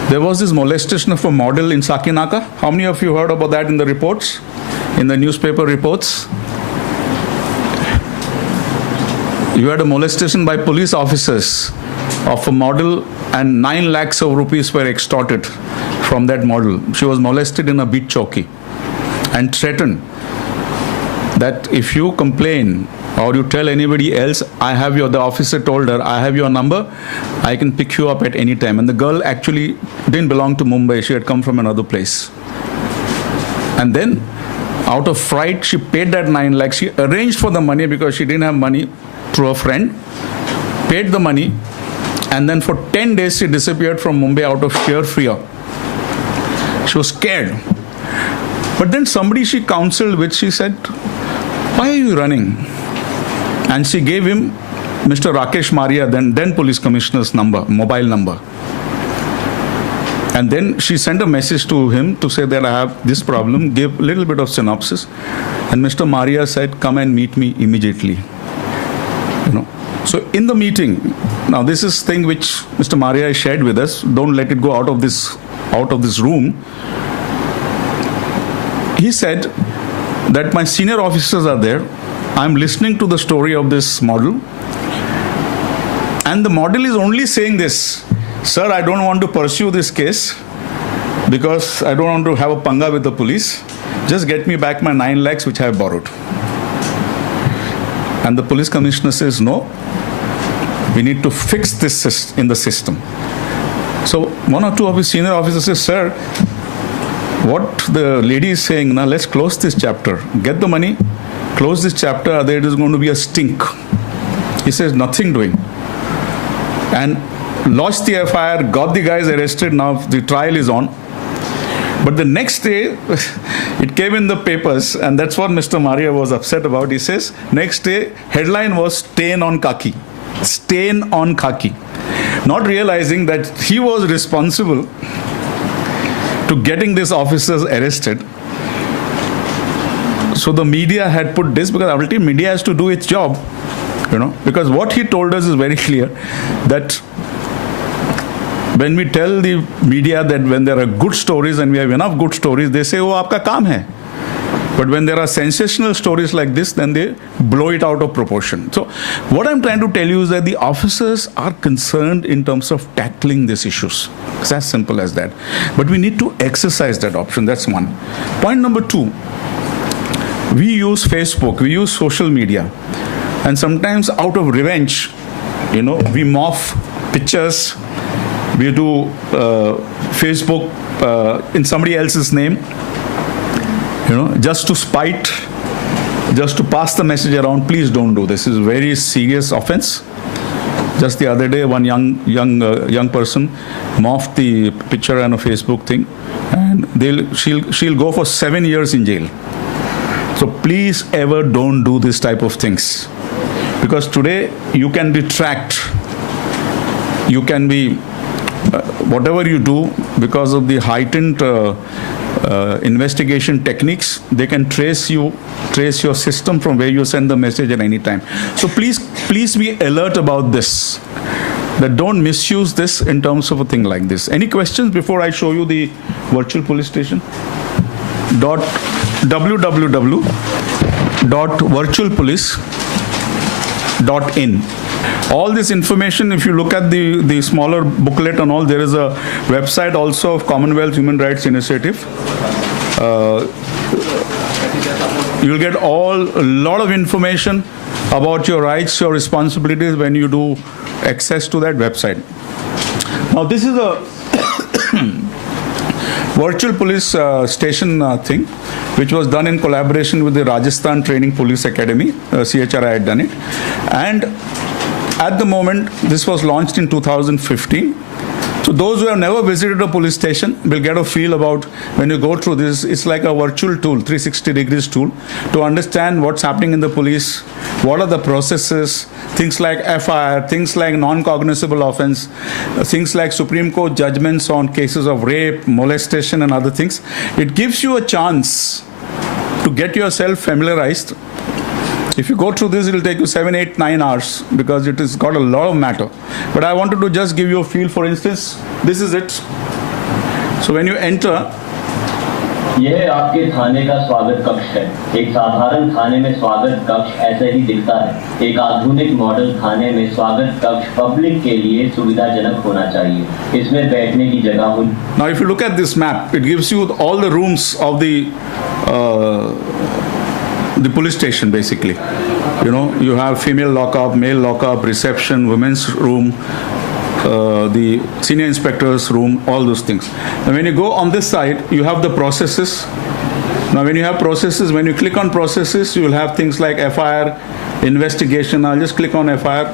there was this molestation of a model in Sakinaka. How many of you heard about that in the reports, in the newspaper reports? You had a molestation by police officers of a model, and 9 lakhs of rupees were extorted from that model. She was molested in a beach chowki and threatened that if you complain or you tell anybody else, the officer told her, I have your number, I can pick you up at any time. And the girl actually didn't belong to Mumbai, she had come from another place. And then, out of fright, she paid that 9 lakhs. She arranged for the money because she didn't have money through a friend, paid the money, and then for 10 days she disappeared from Mumbai out of sheer fear. She was scared. But then somebody she counseled with, she said, why are you running? And she gave him Mr. Rakesh Maria, then police commissioner's number, mobile number. And then she sent a message to him to say that I have this problem, gave a little bit of synopsis. And Mr. Maria said, come and meet me immediately. So in the meeting, now this is thing which Mr. Maria shared with us. Don't let it go out of this room. He said that my senior officers are there. I'm listening to the story of this model. And the model is only saying this, sir, I don't want to pursue this case because I don't want to have a panga with the police. Just get me back my 9 lakhs which I have borrowed. And the police commissioner says, no, we need to fix this in the system. So one or two of his senior officers say, sir, what the lady is saying, now let's close this chapter. Get the money, close this chapter, otherwise it is going to be a stink. He says, nothing doing. And lodged the FIR, got the guys arrested, now the trial is on. But the next day, it came in the papers, and that's what Mr. Maria was upset about. He says, next day, headline was stain on khaki. Stain on khaki. Not realizing that he was responsible to getting these officers arrested. So the media had put this, because ultimately media has to do its job, because what he told us is very clear, that when we tell the media that when there are good stories and we have enough good stories, they say, oh, aapka kaam hai. But when there are sensational stories like this, then they blow it out of proportion. So what I'm trying to tell you is that the officers are concerned in terms of tackling these issues. It's as simple as that. But we need to exercise that option. That's one. Point number two, we use Facebook, we use social media. And sometimes out of revenge, we morph pictures, we do Facebook in somebody else's name, just to spite, just to pass the message around. Please don't do this. It's a very serious offense. Just the other day, one young person morphed the picture on a Facebook thing, and she'll go for 7 years in jail. So please ever don't do this type of things, because today you can be tracked, you can be whatever you do, because of the heightened investigation techniques, they can trace your system from where you send the message at any time. So please be alert about this, that don't misuse this in terms of a thing like this. Any questions before I show you the virtual police station? www.virtualpolice.in. All this information, if you look at the smaller booklet and all, there is a website also of Commonwealth Human Rights Initiative. You'll get a lot of information about your rights, your responsibilities when you do access to that website. Now, this is a virtual police station thing, which was done in collaboration with the Rajasthan Training Police Academy. CHRI had done it. And at the moment, this was launched in 2015. So those who have never visited a police station will get a feel about when you go through this. It's like a virtual tool, 360 degrees tool, to understand what's happening in the police, what are the processes, things like FIR, things like non-cognizable offense, things like Supreme Court judgments on cases of rape, molestation and other things. It gives you a chance to get yourself familiarized. If you go through this, it will take you 7, 8, 9 hours, because it has got a lot of matter. But I wanted to just give you a feel. For instance, this is it. So when you enter, यह आपके थाने का स्वागत कक्ष है। एक साधारण थाने में स्वागत कक्ष ऐसे ही दिखता है। एक आधुनिक मॉडल थाने में स्वागत कक्ष पब्लिक के लिए सुविधाजनक होना चाहिए। इसमें बैठने की जगह हो। Now if you look at this map, it gives you all the rooms of the police station, basically. You have female lockup, male lockup, reception, women's room, the senior inspector's room, all those things. And when you go on this side, you have the processes. Now when you have processes, when you click on processes, you will have things like FIR, investigation. I'll just click on FIR.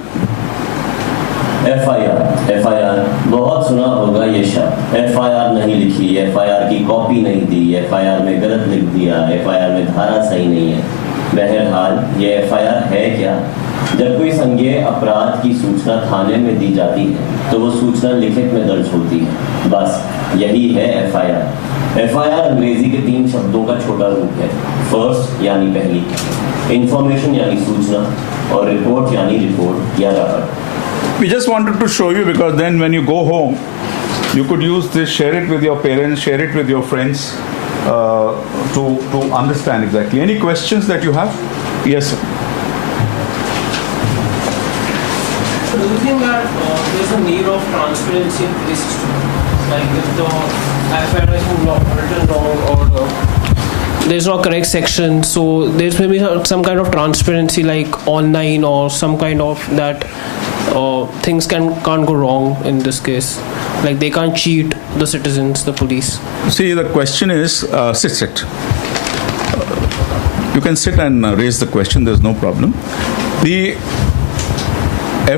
FIR बहुत सुना होगा ये शब्द। FIR नहीं लिखी, FIR की copy नहीं दी, FIR में गलत लिख दिया, FIR में धारा सही नहीं है। बहरहाल ये FIR है क्या? जब कोई संज्ञेय अपराध की सूचना थाने में दी जाती है, तो वो सूचना लिखित में दर्ज होती है। बस यही है FIR। FIR अंग्रेजी के 3 शब्दों का छोटा रूप है। फर्स्ट यानी पहली, इंफॉर्मेशन यानी सूचना, और रिपोर्ट यानी रिपोर्ट या रपट। We just wanted to show you, because then when you go home, you could use this, share it with your parents, share it with your friends, to understand exactly. Any questions that you have? Yes, sir. So do you think that there's a need of transparency in police system? Like if the FIR is written wrong, or there's no correct section, so there's maybe some kind of transparency, like online, or some kind of that things can't go wrong in this case. Like they can't cheat the citizens, the police. See, the question is, sit. You can sit and raise the question, there's no problem. The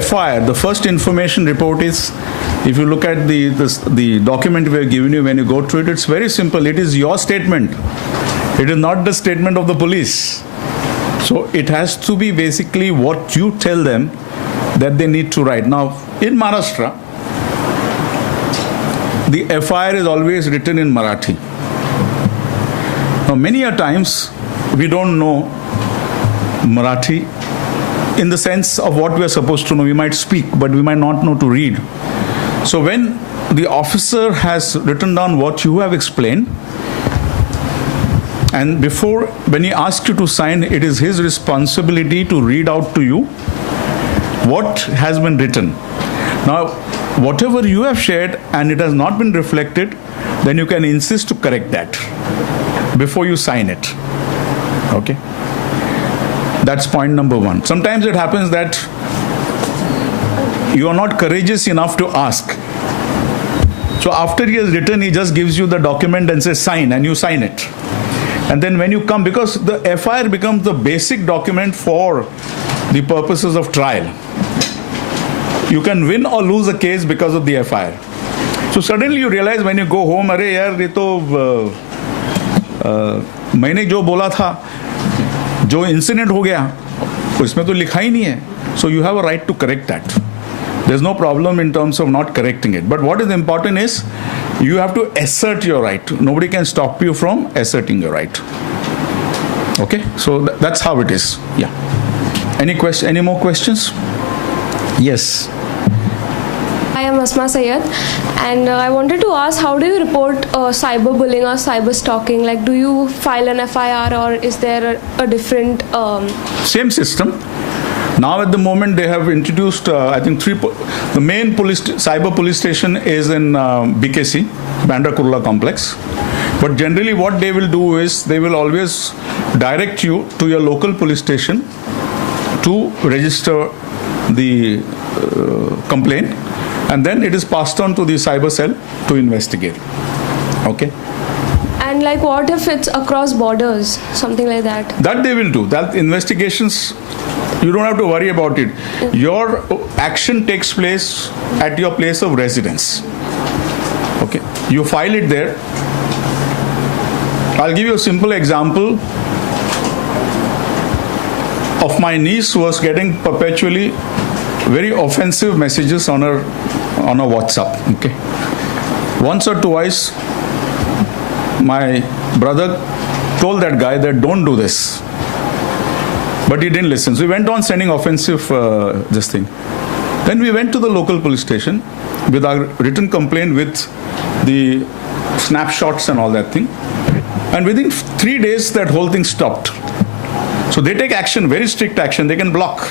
FIR, the first information report, is If you look at the document we have given you, when you go through it, it's very simple. It is your statement. It is not the statement of the police. So it has to be basically what you tell them that they need to write. Now, in Maharashtra, the FIR is always written in Marathi. Now, many a times, we don't know Marathi in the sense of what we are supposed to know. We might speak, but we might not know to read. So when the officer has written down what you have explained, and when he asks you to sign, it is his responsibility to read out to you what has been written. Now, whatever you have shared and it has not been reflected, then you can insist to correct that before you sign it. Okay? That's point number one. Sometimes it happens that you are not courageous enough to ask. So after he has written, he just gives you the document and says sign, and you sign it. And then when you come, because the FIR becomes the basic document for the purposes of trial. You can win or lose a case because of the FIR. So suddenly you realize when you go home, अरे यार ये तो मैंने जो बोला था, जो incident हो गया, उसमें तो लिखा ही नहीं है. So you have a right to correct that. There's no problem in terms of not correcting it. But what is important is you have to assert your right. Nobody can stop you from asserting your right. Okay? So that's how it is. Yeah. Any more questions? Yes. I am Asma Sayed, and I wanted to ask, how do you report cyberbullying or cyber stalking? Like, do you file an FIR, or is there a different... Same system. Now at the moment they have introduced, I think the main cyber police station is in BKC, Bandra Kurla complex. But generally what they will do is they will always direct you to your local police station to register the complaint, and then it is passed on to the cyber cell to investigate. Okay? And like, what if it's across borders, something like that? That they will do. That investigations, you don't have to worry about it. Your action takes place at your place of residence. Okay? You file it there. I'll give you a simple example of my niece who was getting perpetually very offensive messages on her WhatsApp. Okay? Once or twice, my brother told that guy that don't do this. But he didn't listen. So he went on sending offensive this thing. Then we went to the local police station with our written complaint with the snapshots and all that thing. And within 3 days, that whole thing stopped. So they take action, very strict action. They can block.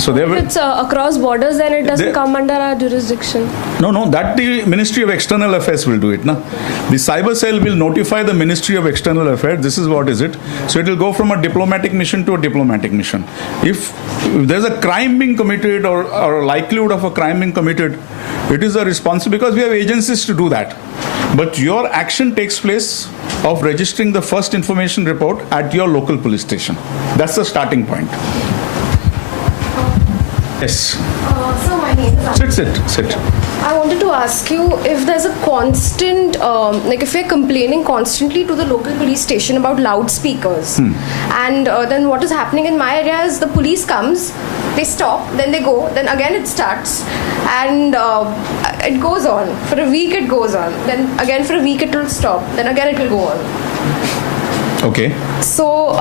So they if it's across borders, then it doesn't come under our jurisdiction. No, that the Ministry of External Affairs will do it. Na? The cyber cell will notify the Ministry of External Affairs, this is what is it. So it will go from a diplomatic mission to a diplomatic mission. If there's a crime being committed or a likelihood of a crime being committed, it is a responsibility, because we have agencies to do that. But your action takes place of registering the first information report at your local police station. That's the starting point. Yes. So my name is Sit. I wanted to ask you if there's a constant, like if we're complaining constantly to the local police station about loudspeakers, and then what is happening in my area is the police comes, they stop, then they go, then again it starts, and it goes on. For a week it goes on, then again for a week it will stop, then again it will go on. Okay. So,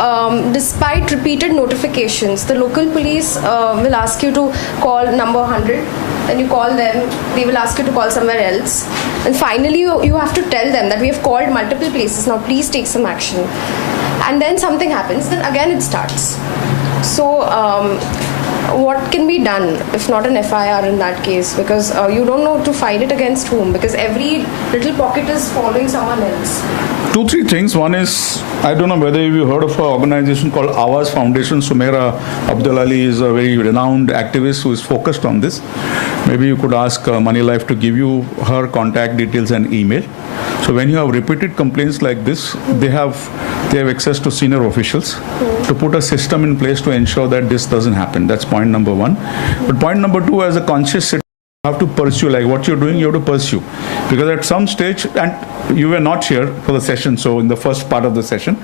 despite repeated notifications, the local police will ask you to call number 100. Then you call them. They will ask you to call somewhere else. And finally, you have to tell them that we have called multiple places. Now, please take some action. And then something happens. Then again it starts. So, what can be done if not an FIR in that case? Because you don't know to file it against whom. Because every little pocket is following someone else. 2-3 things. One is, I don't know whether you've heard of an organization called Awaz Foundation. Sumaira Abdul Ali is a very renowned activist who is focused on this. Maybe you could ask Moneylife to give you her contact details and email. So when you have repeated complaints like this, they have access to senior officials to put a system in place to ensure that this doesn't happen. That's point number one. But point number two, as a conscious citizen, have to pursue, like what you're doing, you have to pursue. Because at some stage, and you were not here for the session, so in the first part of the session,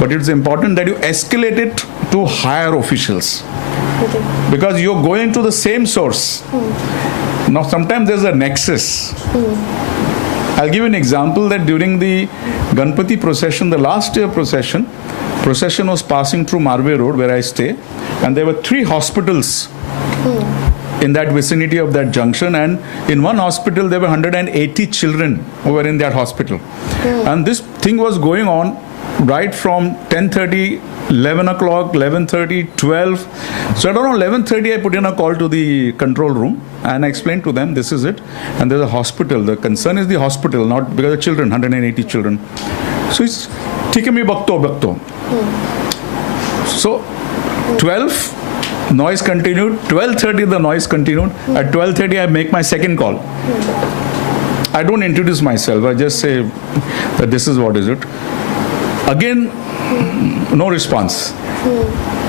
but it's important that you escalate it to higher officials. Okay. Because you're going to the same source. Now, sometimes there's a nexus. I'll give you an example that during the Ganpati procession, the last year procession was passing through Marve Road, where I stay, and there were 3 hospitals in that vicinity of that junction, and in one hospital there were 180 children who were in that hospital. And this thing was going on right from 10:30, 11 o'clock, 11:30, 12. So at around 11:30 I put in a call to the control room and I explained to them, this is it, and there's a hospital. The concern is the hospital, not because of children, 180 children. So it's ठीक है मैं बकतो. So 12 noise continued, 12:30 the noise continued. At 12:30 I make my second call. I don't introduce myself, I just say that this is what is it. Again, no response.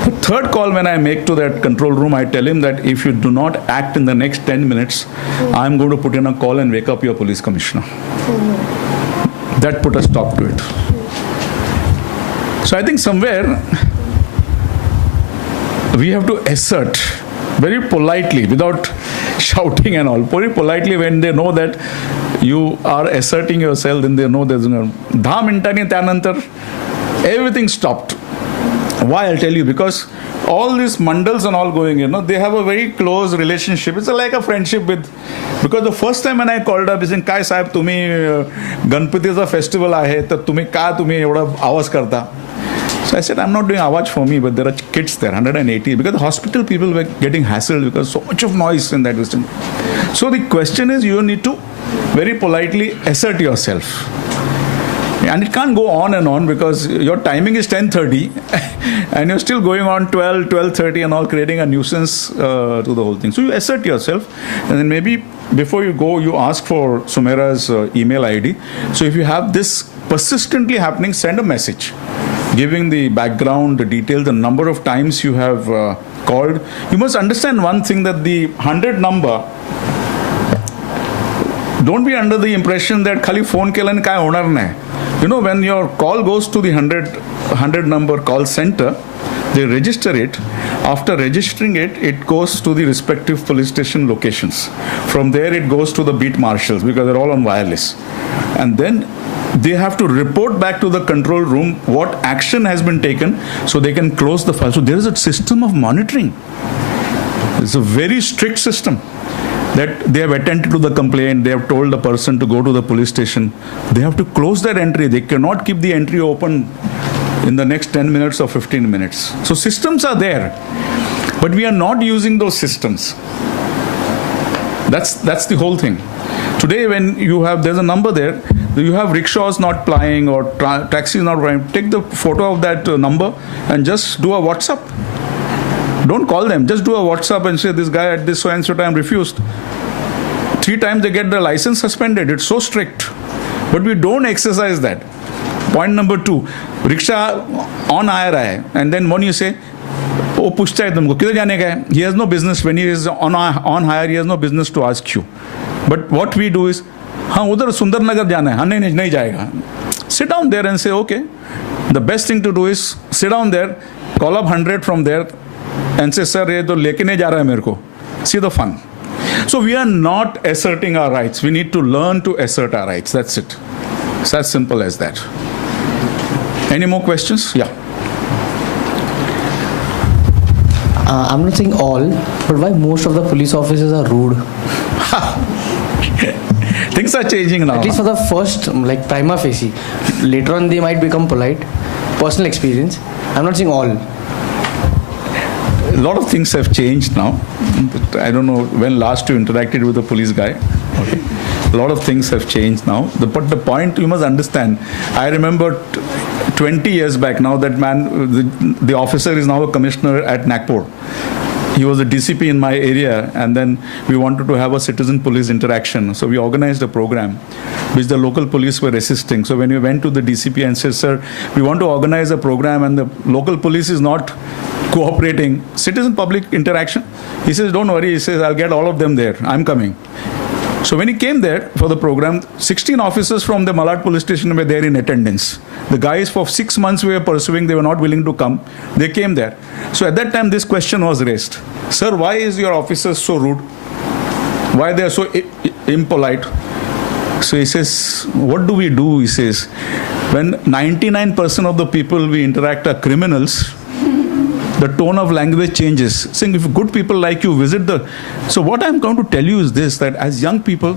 The third call when I make to that control room, I tell him that if you do not act in the next 10 minutes, I'm going to put in a call and wake up your police commissioner. That put a stop to it. So I think somewhere we have to assert very politely, without shouting and all, very politely, when they know that you are asserting yourself, then they know there's no 10 minutani tyanantar everything stopped. Why? I'll tell you, because all these mandals and all going, they have a very close relationship. It's like a friendship with, because the first time when I called up, he said, "Kai sahib, tumhi Ganpati's festival aahe, to tumhi evada awaz karta?" So I said, I'm not doing awaj for me, but there are kids there, 180, because the hospital people were getting hassled because so much of noise in that distance. So the question is, you need to very politely assert yourself. And it can't go on and on, because your timing is 10:30 and you're still going on 12, 12:30 and all, creating a nuisance to the whole thing. So you assert yourself, and then maybe before you go, you ask for Sumera's email ID. So if you have this persistently happening, send a message giving the background, the details, the number of times you have called. You must understand one thing, that the 100 number, don't be under the impression that khali phone kelan kai honar nahi. When your call goes to the 100 number call center, they register it. After registering it, it goes to the respective police station locations. From there, it goes to the beat marshals, because they're all on wireless. And then they have to report back to the control room what action has been taken, so they can close the file. So there is a system of monitoring. It's a very strict system, that they have attended to the complaint, they have told the person to go to the police station. They have to close that entry. They cannot keep the entry open in the next 10 minutes or 15 minutes. So systems are there, but we are not using those systems. That's the whole thing. Today, when there's a number there, you have rickshaws not plying or taxis not plying, take the photo of that number and just do a WhatsApp. Don't call them, just do a WhatsApp and say, this guy at this so and so time refused. 3 times they get the license suspended. It's so strict. But we don't exercise that. Point number 2, rickshaw on aaya raha hai, and then when you say, वो पूछता है तुमको किधर जाने का है, he has no business. When he is on hire, he has no business to ask you. But what we do is, हाँ उधर सुंदर नगर जाना है, हाँ नहीं जाएगा. Sit down there and say, okay. The best thing to do is sit down there, call up 100 from there, and say, sir, ये तो लेके नहीं जा रहा है मेरे को. See the fun. So we are not asserting our rights. We need to learn to assert our rights. That's it. It's as simple as that. Any more questions? Yeah. I'm not saying all, but why most of the police officers are rude? Things are changing now. At least for the first, prima facie. Later on, they might become polite. Personal experience. I'm not saying all. A lot of things have changed now. I don't know when last you interacted with a police guy. Okay. A lot of things have changed now. But the point you must understand, I remember 20 years back now, that man, the officer is now a commissioner at Nagpur. He was a DCP in my area, and then we wanted to have a citizen police interaction. So we organized a program, which the local police were resisting. So when we went to the DCP and said, sir, we want to organize a program, and the local police is not cooperating, citizen-public interaction. He says, don't worry, he says, I'll get all of them there. I'm coming. So when he came there for the program, 16 officers from the Malad police station were there in attendance. The guys for 6 months we were pursuing, they were not willing to come. They came there. So at that time, this question was raised. Sir, why is your officers so rude? Why they are so impolite? So he says, what do we do? He says, when 99% of the people we interact are criminals, the tone of language changes. Saying if good people like you visit the... So what I'm going to tell you is this, that as young people,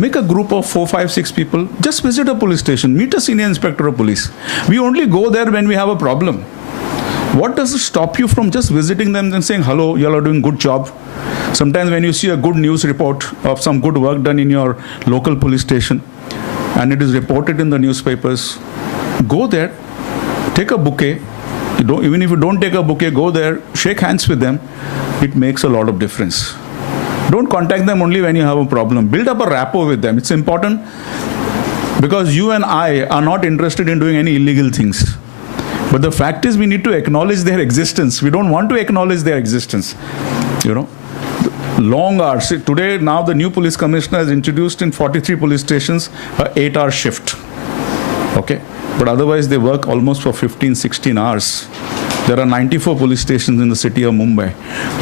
make a group of 4, 5, 6 people, just visit a police station, meet a senior inspector of police. We only go there when we have a problem. What does it stop you from just visiting them and saying, hello, you all are doing good job? Sometimes when you see a good news report of some good work done in your local police station, and it is reported in the newspapers, go there, take a bouquet. Even if you don't take a bouquet, go there, shake hands with them. It makes a lot of difference. Don't contact them only when you have a problem. Build up a rapport with them. It's important because you and I are not interested in doing any illegal things. But the fact is we need to acknowledge their existence. We don't want to acknowledge their existence. You know, long hours. Today, now the new police commissioner has introduced in 43 police stations a 8-hour shift. Okay. But otherwise they work almost for 15, 16 hours. There are 94 police stations in the city of Mumbai.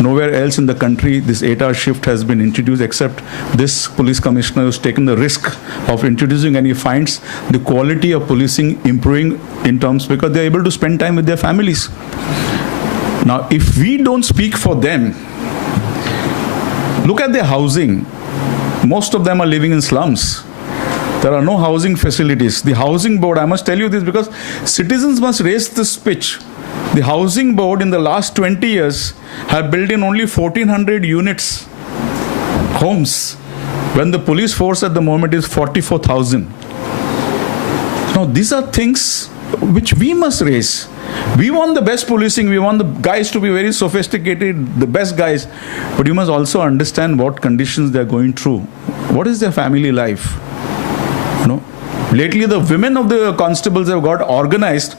Nowhere else in the country this 8-hour shift has been introduced except this police commissioner who's taken the risk of introducing, and he finds the quality of policing improving in terms because they're able to spend time with their families. Now, if we don't speak for them, look at their housing. Most of them are living in slums. There are no housing facilities. The housing board, I must tell you this because citizens must raise this pitch. The housing board in the last 20 years have built in only 1,400 units, homes, when the police force at the moment is 44,000. Now, these are things which we must raise. We want the best policing. We want the guys to be very sophisticated, the best guys. But you must also understand what conditions they're going through. What is their family life? You know, lately the women of the constables have got organized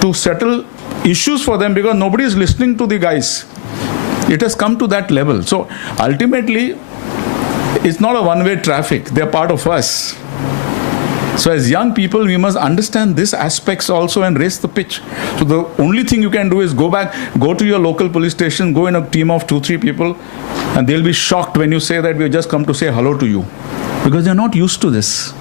to settle issues for them because nobody is listening to the guys. It has come to that level. So ultimately, it's not a one-way traffic. They're part of us. So as young people, we must understand these aspects also and raise the pitch. So the only thing you can do is go back, go to your local police station, go in a team of 2, 3 people, and they'll be shocked when you say that we just come to say hello to you. Because they're not used to this.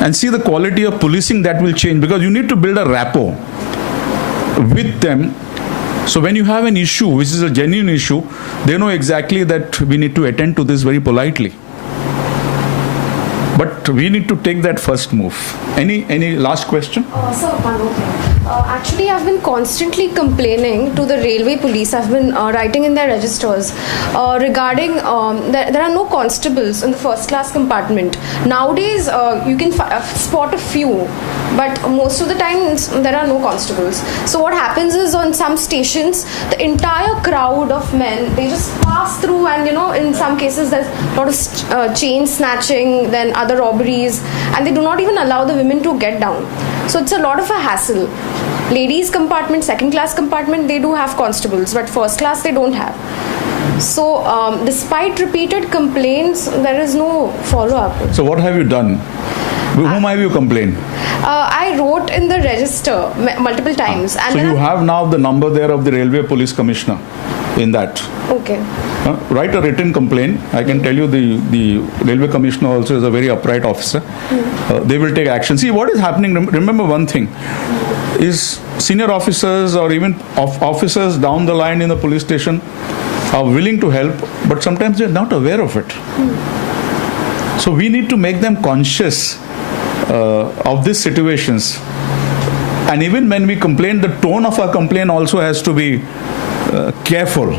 And see the quality of policing that will change, because you need to build a rapport with them. So when you have an issue, which is a genuine issue, they know exactly that we need to attend to this very politely. But we need to take that first move. Any last question? Sir, one more thing. Actually, I've been constantly complaining to the railway police. I've been writing in their registers regarding there are no constables in the first class compartment. Nowadays, you can spot a few, but most of the time there are no constables. So what happens is on some stations, the entire crowd of men, they just pass through, and you know, in some cases there's a lot of chain snatching, then other robberies, and they do not even allow the women to get down. So it's a lot of a hassle. Ladies compartment, second class compartment, they do have constables, but first class they don't have. So despite repeated complaints, there is no follow-up. So what have you done? With whom have you complained? I wrote in the register multiple times. And so you have now the number there of the railway police commissioner in that. Okay. Write a written complaint. I can tell you the railway commissioner also is a very upright officer. They will take action. See what is happening. Remember one thing is senior officers or even officers down the line in the police station are willing to help, but sometimes they're not aware of it. So we need to make them conscious of these situations. And even when we complain, the tone of our complaint also has to be careful,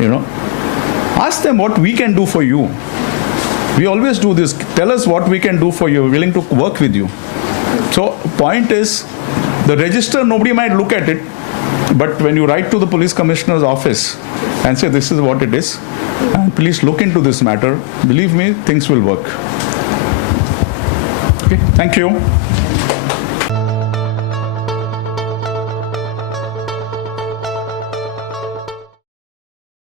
you know. Ask them what we can do for you. We always do this. Tell us what we can do for you. We're willing to work with you. So point is, the register, nobody might look at it, but when you write to the police commissioner's office and say this is what it is, and please look into this matter, believe me, things will work. Okay, thank you.